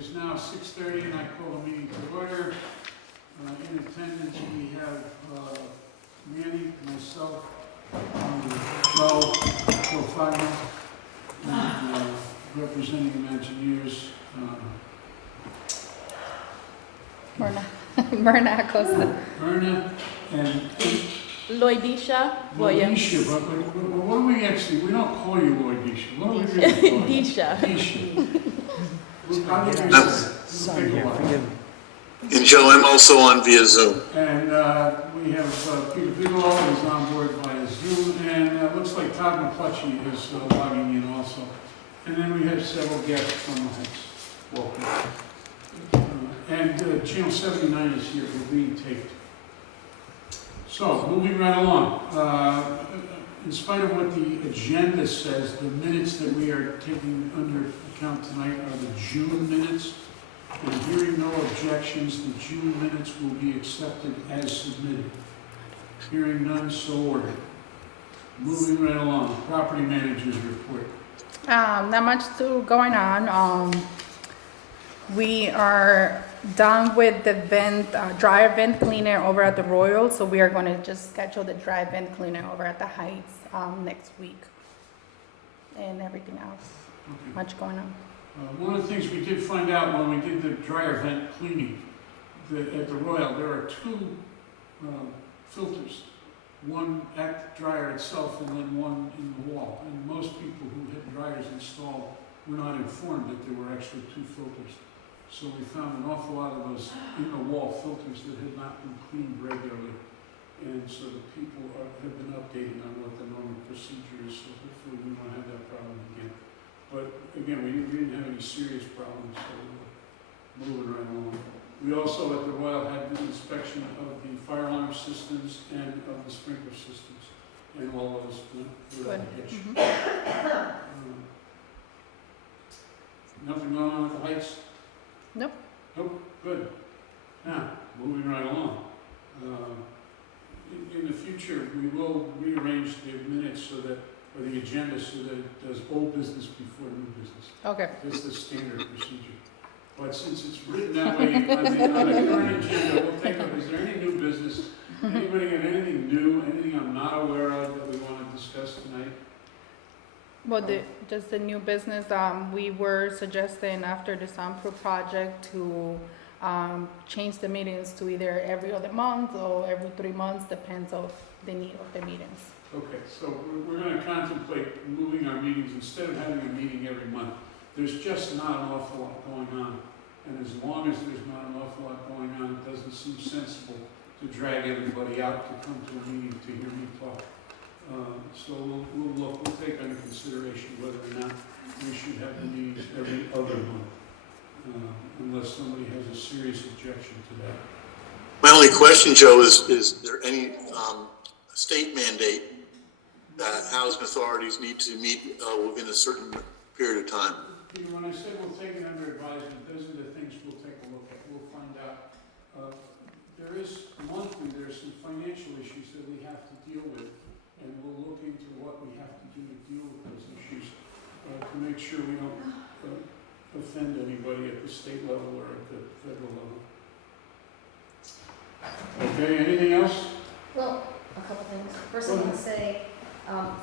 is now 6:30 and I call the meeting to order. In attendance we have Manny, myself, Joe Fagner, and representing Imagineers, Myrna Acosta. Myrna and Lloydisha Williams. Lloydisha, but what do we actually, we don't call you Lloydisha. What do we really call you? Disha. Disha. I'll give you a And Joe, I'm also on via Zoom. And we have Peter Bigelow is on board via Zoom, and it looks like Todd McClutchy is logging in also. And then we have several guests from the Heights. Welcome. And Channel 79 is here, we're being taped. So, moving right along. In spite of what the agenda says, the minutes that we are taking under account tonight are the June minutes. And hearing no objections, the June minutes will be accepted as submitted. Hearing none, so ordered. Moving right along, property manager's report. Not much going on. We are done with the dry vent cleaner over at the Royal, so we are going to just schedule the dry vent cleaner over at the Heights next week. And everything else, Okay. much going on. One of the things we did find out when we did the dryer vent cleaning at the Royal, there are two filters. One at the dryer itself and then one in the wall. And most people who had dryers installed were not informed that there were actually two filters. So we found an awful lot of those in-the-wall filters that had not been cleaned regularly. And so the people have been updating on what the normal procedure is, so hopefully we won't have that problem again. But again, we didn't have any serious problems, so we're moving right along. We also at the Royal had the inspection of the fire alarm systems and of the sprinkler systems, and all those without a hitch. Nothing going on at the Heights? Nope. Nope, good. Now, moving right along. In the future, we will rearrange the minutes so that, or the agenda, so that it does old business before new business. Okay. That's the standard procedure. But since it's written that way on the current agenda, we'll take up, is there any new business? Anybody got anything new, anything I'm not aware of that we want to discuss tonight? Well, just the new business, we were suggesting after the soundproof project to change the meetings to either every other month or every 3 months, depends on the need of the meetings. Okay, so we're going to contemplate moving our meetings, instead of having a meeting every month. There's just not an awful lot going on. And as long as there's not an awful lot going on, it doesn't seem sensible to drag everybody out to come to a meeting to hear me talk. So we'll take under consideration whether or not we should have the meetings every other month, unless somebody has a serious objection to that. My only question, Joe, is there any state mandate that housing authorities need to meet within a certain period of time? Peter, when I said we'll take it under advisement, those are the things we'll take a look at. We'll find out. There is some financial issues that we have to deal with, and we'll look into what we have to do to deal with those issues to make sure we don't offend anybody at the state level or at the federal level. Okay, anything else? Well, a couple things. First, I want to say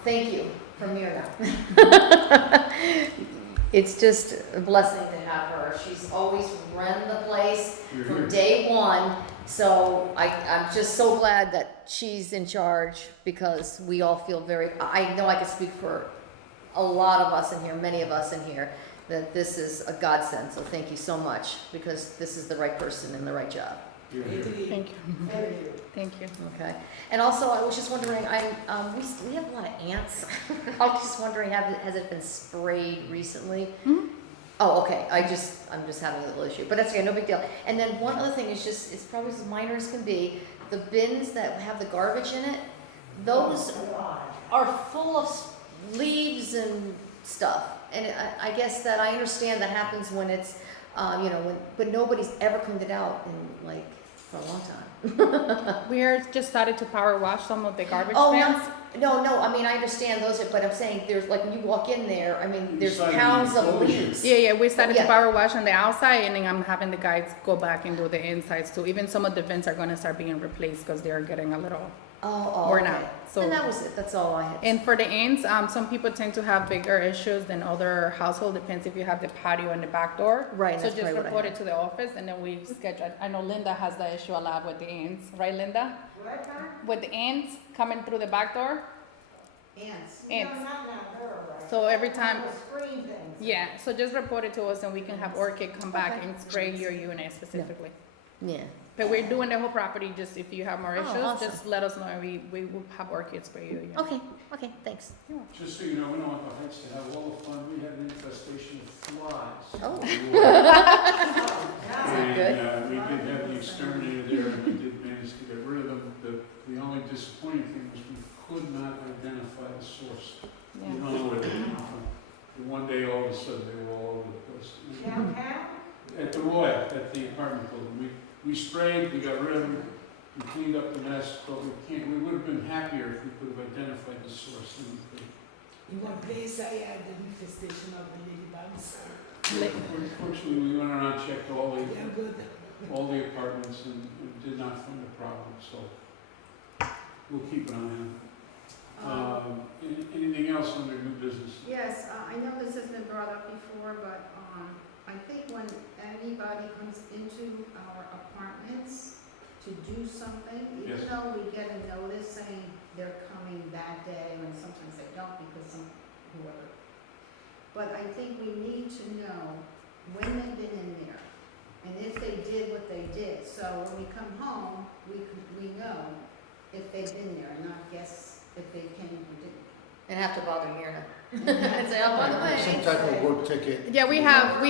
thank you from Myrna. It's just a blessing to have her. She's always run the place from day one. So I'm just so glad that she's in charge, because we all feel I know I can speak for a lot of us in here, many of us in here, that this is a godsend. So thank you so much, because this is the right person in the right job. Thank you. Thank you. Okay. And also, I was just wondering, we have a lot of ants. I was just wondering, has it been sprayed recently? Mm-hmm. Oh, okay. I'm just having a little issue, but that's okay, no big deal. And then one other thing is it's probably as minor as can be. The bins that have the garbage in it, those are full of leaves and stuff. And I guess that I understand that happens when it's, but nobody's ever cleaned it out in for a long time. We are just started to power wash some of the garbage Oh, cans. no, I mean, I understand those, but I'm saying there's, like, when you walk in there, I mean, there's Inside the pounds of enclosure. leaves. Yeah, we started to Yeah. power wash on the outside, and then I'm having the guys go back and do the insides too. Even some of the vents are gonna start being replaced because they're getting a little worn Okay. out. So, And that was it, that's all I had. and for the ends, some people tend to have bigger issues than other household. Depends if you have the patio and the back door. Right, So that's just probably what I report had. it to the office, and then we schedule. I know Linda has the issue a lot with the ends, right, Linda? What, huh? With the ends coming through the back door. Ants. Ants. No, not her, right? So every time- The screen things. Yeah, so just report it to us, and we can have Orchid come back and spray your unit specifically. Yeah, But we're doing the whole property, just if you have more Oh, issues, awesome. just let us know, and we will have Orchid spray your unit. okay, thanks. Just so you know, we don't want the Heights to have all the fun, we had an infestation of flies. Oh. And, good. we did have the exterminator there, and we did manage to get rid of them. The only disappointing thing was we could not identify the source. We Yeah. don't know where they came from. And one day, all of a sudden, they were all over the place. Downtown? At the Royal, at the apartment building, we sprayed, we got rid of them, we cleaned up the mess, but we would have been happier if we could have identified the source. And we could. In one place I had the infestation of the ladybugs. Unfortunately, we went around, checked all They are good. the apartments and did not find a problem, so we'll keep an eye on it. Anything else under new business? Yes, I know this has been brought up before, but I think when anybody comes into our apartments to do something, even Yes. though we get a notice saying they're coming that day, and sometimes they don't because whoever. But I think we need to know when they've been in there, and if they did what they did. So when we come home, we know if they've been there, and not guess if they came or didn't. And have to bother Myrna. And say, oh, by the way. Some type of work ticket. Yeah, we have,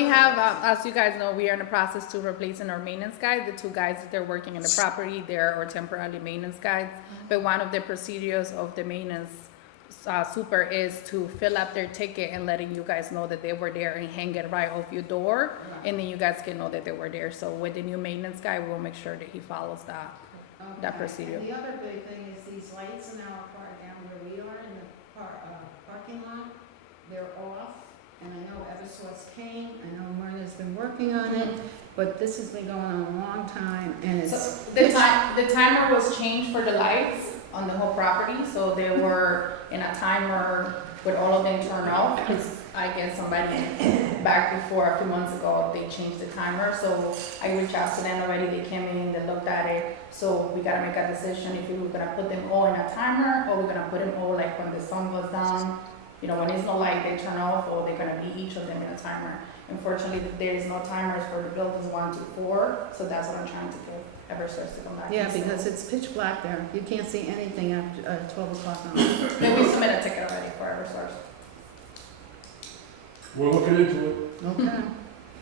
as you guys know, we are in the process to replacing our maintenance guys. The two guys that they're working in the property, they're our temporary maintenance guys. But one of the procedures of the maintenance super is to fill up their ticket and letting you guys know that they were there and hang it right off your door. And then you guys can know that they were there. So with the new maintenance guy, we'll make sure that he follows that. That Okay. procedure. And the other big thing is these lights in our park down where we are in the parking lot, they're off. And I know Eversource came, I know Myrna's been working on it, but this has been going on a long time and So it's. the timer was changed for the lights on the whole property, so they were in a timer with all of them turned off, because I guess somebody back before, a few months ago, they changed the timer, so I reached out to them already, they came in, they looked at it, so we gotta make a decision if we were gonna put them all in a timer, or we're gonna put them all like when the sun goes down, you know, when there's no light, they turn off, or they're gonna be each of them in a timer. Unfortunately, there is no timers for the buildings 1 to 4, so that's what I'm trying to get Eversource to come back. Yeah, and because say. it's pitch black there. You can't see anything after 12 o'clock on. But we submit a ticket already for Eversource. We're looking into it. Okay.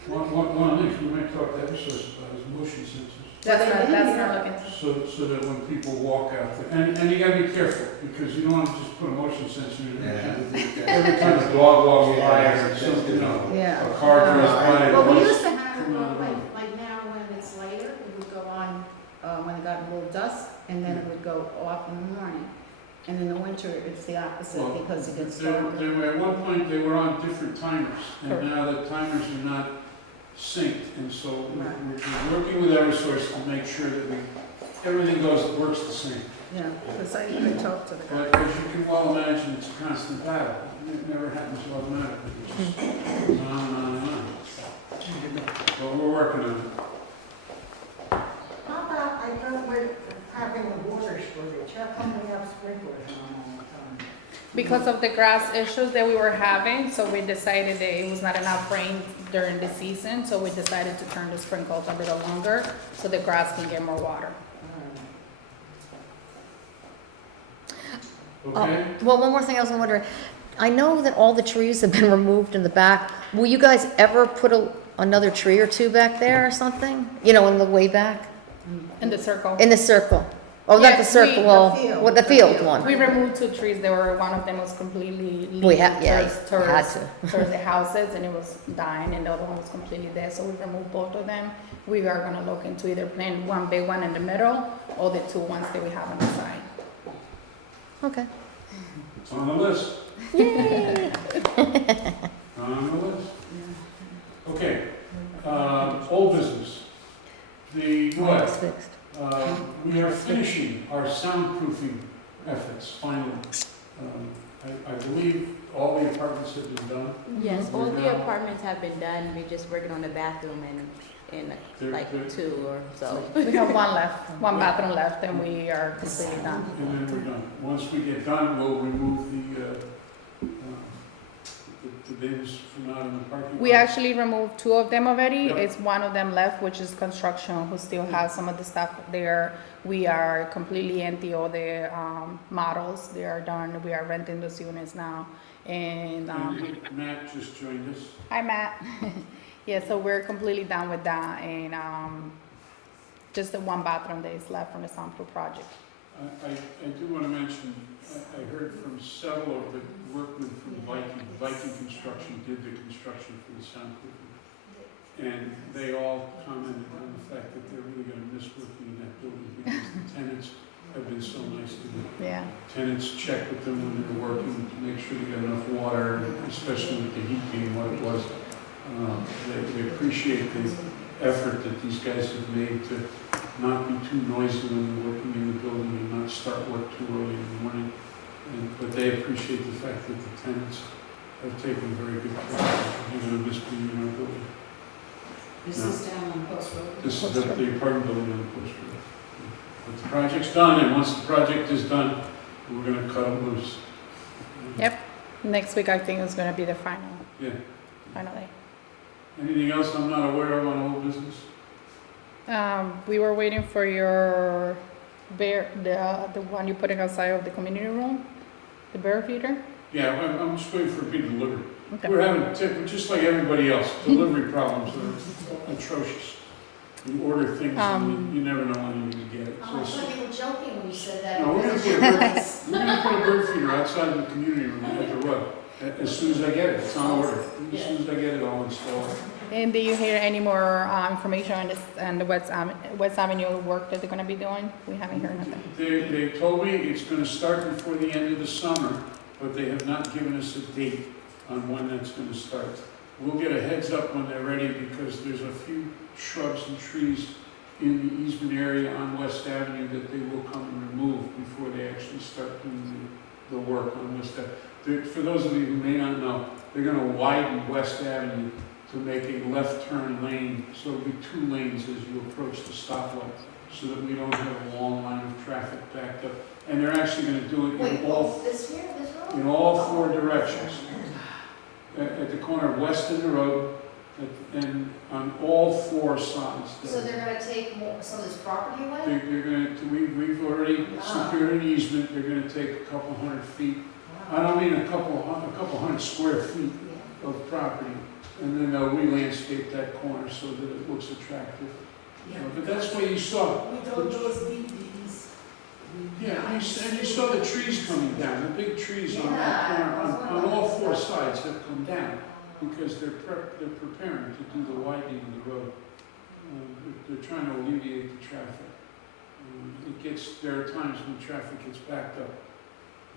One of the things we might talk to Eversource about is motion sensors. That's they what did I'm here. looking to. So that when people walk out there, and you gotta be careful, because you don't want to just put a motion sensor in. Every time a dog walks by or something, you know, Yeah. a car drives by. Well, we it used to have it come on, like now when it's later, it would go on when it got a little dusk, and then it would go off in the morning. And in the winter, it's the opposite Well, because it gets They were, darker. at one point, they were on different timers, Correct. and now the timers are not synced, and so Right. we're working with Eversource to make sure that everything works the same. Yeah, because I talked to the guy. But as you can well imagine, it's a constant battle. It never happens automatically. It just goes on and on and on. But we're working on it. How about, I thought we're having a water shortage, how come we have sprinklers on all the time? Because of the grass issues that we were having, so we decided that it was not enough rain during the season, so we decided to turn the sprinkles a little longer so the grass can get more water. Okay? Well, one more thing I was wondering. I know that all the trees have been removed in the back. Will you guys ever put another tree or two back there or something? You know, in the way back? In the circle. In the circle? Oh, not the Yes, circle, we- well, the field. what, the field one? We removed 2 trees. They were, one of them was completely We leaning had, yeah, towards, you had to. towards the houses, and it was dying, and the other one was completely dead, so we removed both of them. We are gonna look into either plant one big one in the middle, or the 2 ones that we have on the side. Okay. It's on the list. On the list. Okay, old business. The what? fixed. We are finishing our soundproofing efforts finally. I believe all the apartments have been done. Yes, all We're the now- apartments have been done, we're just working on the bathroom and They're- like they're- 2 or so. We have one left, one bathroom left, and we are completely done. And then we're done. Once we get done, we'll remove the bins from out in the parking lot. We actually removed 2 of them already. Yep. It's one of them left, which is construction, who still has some of the stuff there. We are completely empty all the models. They are done. We are renting those units now. And And Matt just joined us. hi, Matt. Yeah, so we're completely done with that, and just the one bathroom that is left from the soundproof project. I do want to mention, I heard from several of the workmen from Viking. Viking Construction did the construction for the soundproofing. And they all commented on the fact that they're really going to miss working in that building because the tenants have been so nice to them. Yeah. Tenants check with them when they're working to make sure they got enough water, especially with the heat being what it was. They appreciate the effort that these guys have made to not be too noisy when they're working in the building and not start work too early in the morning. But they appreciate the fact that the tenants have taken very good care of them. They're going to miss being in our building. This is down on Post Road. This is the apartment building on the Post Road. But the project's done, and once the project is done, we're going to cut them loose. Yep. Next week, I think, is going to be the final day. Anything else I'm not aware of on old business? We were waiting for your bear, the one you're putting outside of the community room, the bear feeder. Yeah, I'm just waiting for it to be delivered. Okay. We're having, just like everybody else, delivery problems are atrocious. You order things and you never know when you're going to get it. Oh, I thought you were joking when you said that. No, we're gonna because put a it's bird, nice. we're gonna put a bird feeder outside the community room at the road. As soon as I get it, it's on order. As soon as I get it, I'll install it. And do you hear any more information on this, and the West Avenue work that they're gonna be doing? We haven't heard nothing. They told me it's gonna start before the end of the summer, but they have not given us a date on when that's gonna start. We'll get a heads up when they're ready because there's a few shrubs and trees in the easement area on West Avenue that they will come and remove before they actually start doing the work on West Avenue. For those of you who may not know, they're gonna widen West Avenue to make a left turn lane, so it'll be 2 lanes as you approach the stoplight, so that we don't have a long line of traffic backed up. And they're actually gonna do it Wait, in all, this here, this road? in all 4 directions. At the corner of West End Road, and on all 4 sides. So they're gonna take some of this property away? They're gonna, we've already secured an easement, they're gonna take a couple hundred feet, I don't mean a couple hundred square feet of property, and then they'll re-landscape that corner so that it looks attractive. But that's what you saw. With all those buildings. Yeah, and you saw the trees coming down, the big trees on that corner, on all 4 sides have come down, because they're preparing to do the widening of the road. They're trying to alleviate the traffic. There are times when traffic gets backed up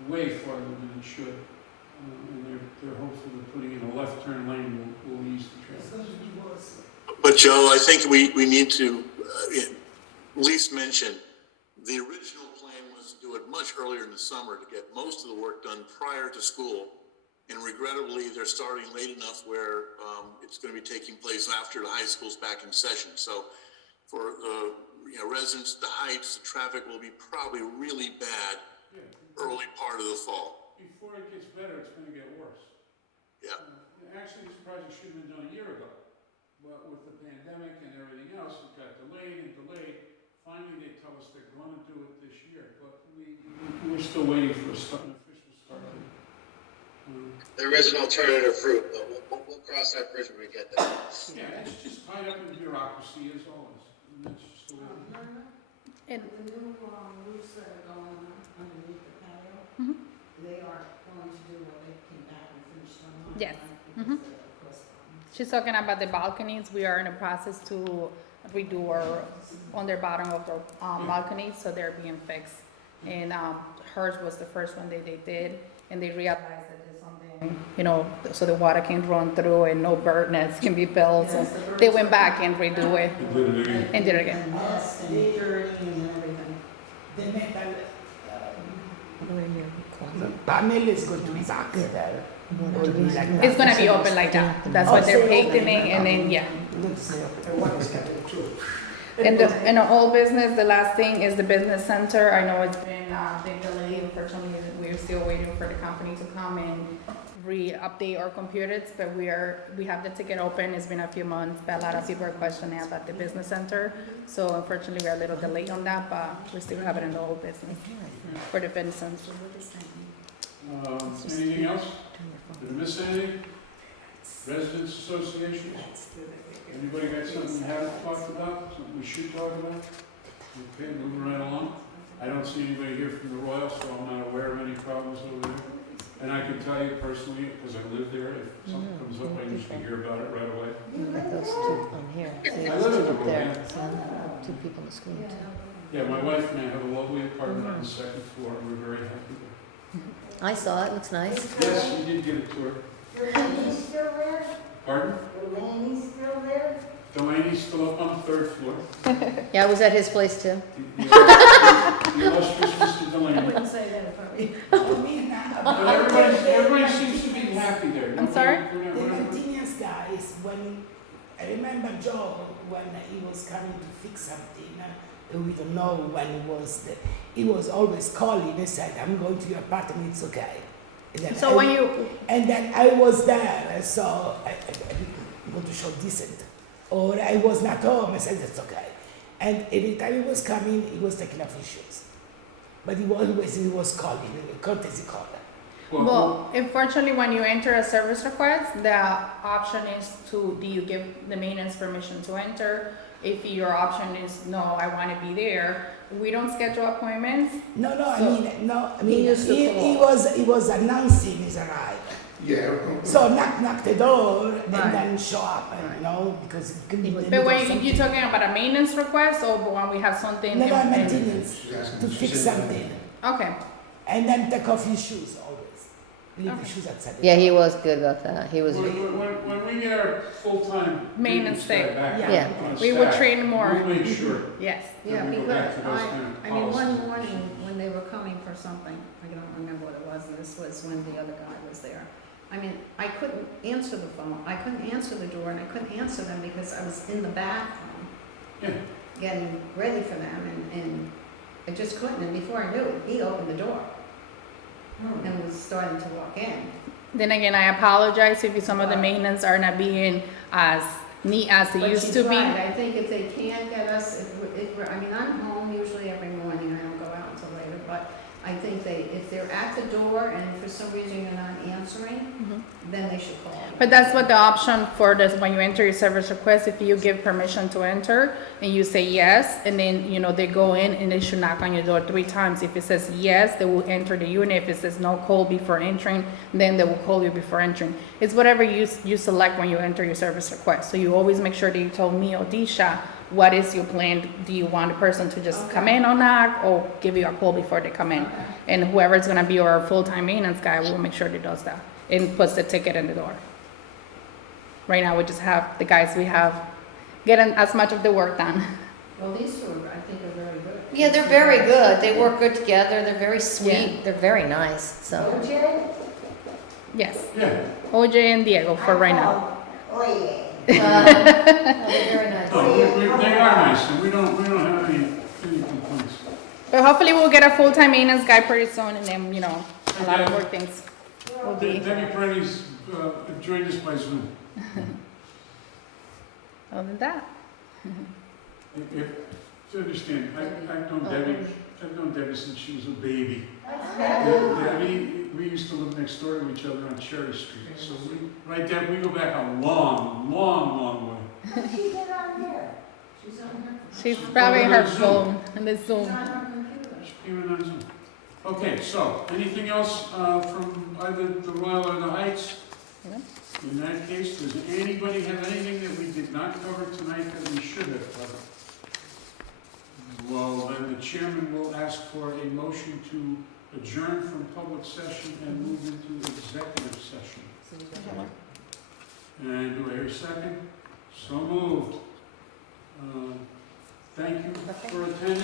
way farther than it should. And they're hopeful that putting in a left turn lane will ease the It's traffic. gonna be worse. But Joe, I think we need to at least mention, the original plan was to do it much earlier in the summer to get most of the work done prior to school. And regrettably, they're starting late enough where it's going to be taking place after the high school's back in session. So for residents, the Heights, the traffic will be probably really bad early part of the fall. Before it gets better, it's going to get worse. Yeah. Actually, this project should have been done a year ago. But with the pandemic and everything else, it got delayed and delayed. Finally, they tell us they're going to do it this year. But we're still waiting for an official start date. There is an alternative route, but we'll cross that bridge when we get there. Yeah, it's just tied up in bureaucracy as always. And that's just the way it is. And The new roofs that are going on underneath the patio, Mhm. they are going to do what they came back and finished on. Yes. Because Mhm. of the cost problems. she's talking about the balconies. We are in the process to redo our on the bottom of the balconies, so they're being fixed. And hers was the first one that they did, and they realized that there's something, you know, so the water can run through and no bird nests can be built. So they went back and redo it And did it again. and did it again. And nest and dirty and everything. The metal, the panel is going to be back there. Or be like that. It's gonna be open like that. That's what they're painting, and then, yeah. Looks like the one is coming through. In the old business, the last thing is the business center. I know it's been been delayed. Unfortunately, we're still waiting for the company to come and re-update our computers, but we have the ticket open. It's been a few months, but a lot of people are questioning about the business center. So unfortunately, we're a little delayed on that, but we still have it in the old business for the business center. Anything else? Did I miss anything? Residents associations? Anybody got something we haven't talked about, something we should talk about? Okay, moving right along. I don't see anybody here from the Royal, so I'm not aware of any problems over there. And I can tell you personally, because I live there, if something comes up, I usually hear about it right away. Those two on here. See, I live in the up there. Royal. See, two people in the screen too. Yeah, my wife and I have a lovely apartment on the second floor, and we're very happy there. I saw it, looks nice. Yes, you did get a tour. Delaney's still there? Pardon? Delaney's still there? Delaney's still up on the third floor. Yeah, I was at his place too. The illustrious Mr. Delaney. Wouldn't say that if I were me now. But everybody seems to be happy there. I'm sorry? The maintenance guys, when, I remember Joe, when he was coming to fix something, we don't know when it was, he was always calling, he said, I'm going to your apartment, it's okay. And then So when you, And then I was there, so I want to show decent. Or I was not home, I said, that's okay. And every time he was coming, he was taking off his shoes. But he was calling, a courtesy caller. well, unfortunately, when you enter a service request, the option is do you give the maintenance permission to enter? If your option is no, I want to be there, we don't schedule appointments. No, So- he was announcing his arrival. Yeah. So knock the door and Right. then show up, you know, because it can be. But when you're talking about a maintenance request or when we have something? No, in- maintenance to fix something, Okay, and then take off his shoes always. Leave Okay. the shoes outside. Yeah, he was good about that. He was. When we get our full-time Maintenance guy thing, back yeah. on we would staff, train more. We'll make sure Yes. Yeah, that we go because back to those kind of I mean, one policies. morning when they were coming for something, I don't remember what it was, and this was when the other guy was there. I mean, I couldn't answer the phone, I couldn't answer the door, and I couldn't answer them because I was in the bathroom Yeah. getting ready for them, and I just couldn't, and before I knew it, he opened the door and was starting to walk in. Then again, I apologize if some of the maintenance are not being as neat as they But used she's to be. right. I think if they can get us, I mean, I'm home usually every morning, I don't go out until later, but I think if they're at the door and for some reason you're not answering, then they should call you. But that's what the option for this, when you enter your service request, if you give permission to enter and you say yes, and then, you know, they go in and they should knock on your door 3 times. If it says yes, they will enter the unit. If it says no call before entering, then they will call you before entering. It's whatever you select when you enter your service request. So you always make sure that you told me or Disha, what is your plan? Do you want a person to just come in or knock, or give you a call before they come in? Okay. And whoever's gonna be our full-time maintenance guy will make sure he does that and puts the ticket in the door. Right now, we just have the guys we have getting as much of the work done. Well, these two, I think, are very good. Yeah, they're very good. They work good together. They're very sweet. Yeah. They're very nice. So. OJ? Yes, Yeah. OJ and Diego for right now. Oh, yeah. They're very nice. No, they are nice, and we don't have any complaints. But hopefully we'll get a full-time maintenance guy pretty soon, and then, you know, a lot of more things will be. Debbie Paredes joined us by Zoom. Other than that, To understand, I've known Debbie since she was a baby. That's Debbie, we used to live next door to each other on Cherry Street, so we go back a long way. How'd she get on there? She's on her, she's probably her phone and the she's Zoom. on her computer. Even on Zoom. Okay, so, anything else from either the Royal or the Heights? No. In that case, does anybody have anything that we did not cover tonight that we should have covered? Well, then the chairman will ask for a motion to adjourn from public session and move into executive session. And do I hear a second? So moved. Thank you for attending.